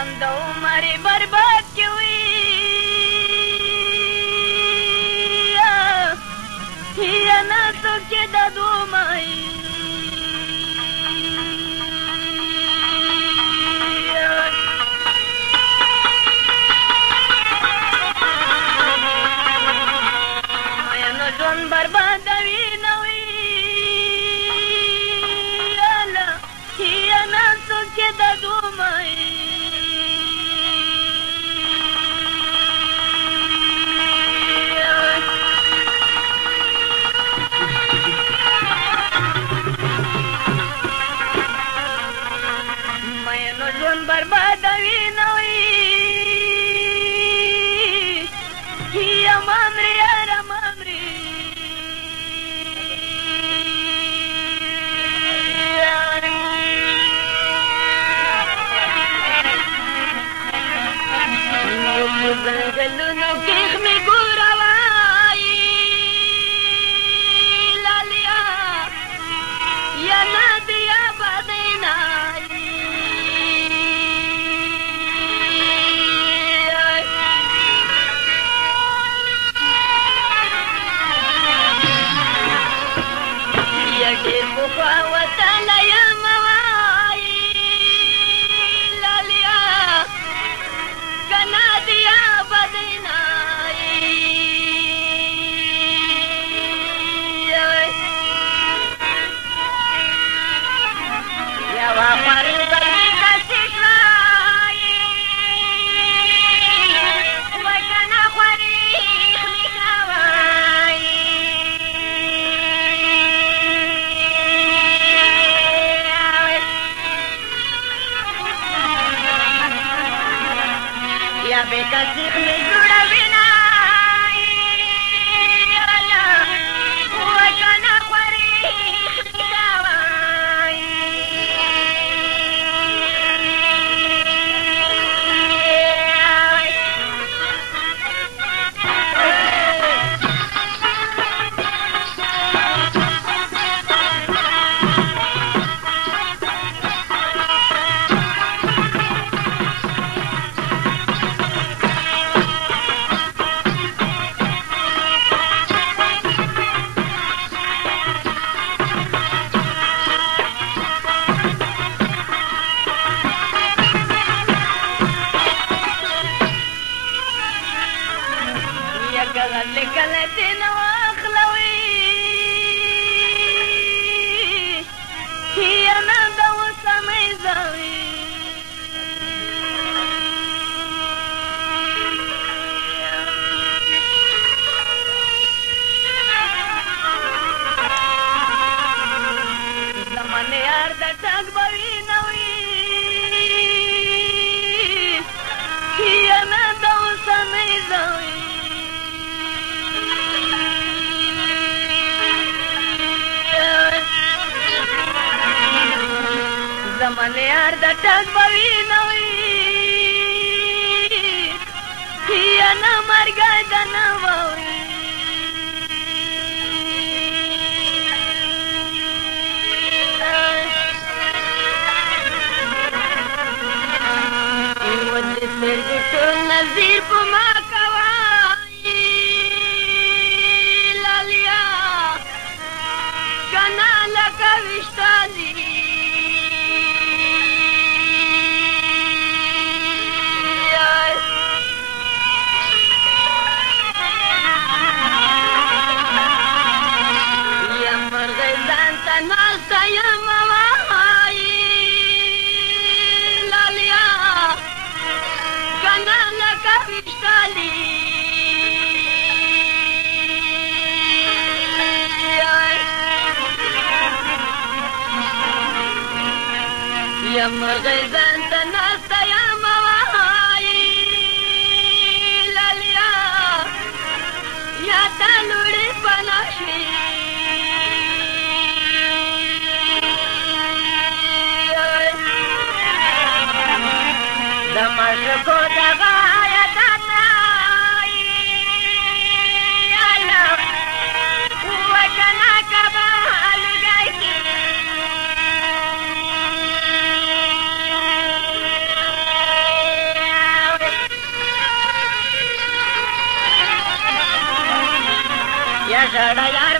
ژوند د عمر برباد کې وي یا نه څوک چې د دومای مینو ژوند بربادوي نه وي یا نه څوک چې د دومای ژوند بربادوي نه وي یم امرې یارم امرې په ځنګلونو کې خمې ګوره وایي لالیا یا نه د یا بدینا ډېر پخوا وتلی یم وایي لالیا که نه د یا بدینایي یوه خواري بلې داسې شوایي وای که نه خواري خمې کوایي یا بېکسي خمې جوړوي نه وای که نه خواري خمې کوایي کله کله دین واخلوي یا نه د اوسنۍ زوی زمانې یار د ټک به وي نه وي یا نه د اوسنۍ زوی زمانې یار د ټک به وي نه وي یا نه مرګی د نه به وي و د سترګو ټول نظیر په ما کوایي لالیا که نه لکه ویشتالي ناسته یم وایي لالیا که نه لکه ویشتالي یم مرغۍ ځان ته ناسته یم وایي لالیا یا ته لوړې پناه شوې د مشکو دغه عیادته وای که نه که به لوګی کې ژړه یار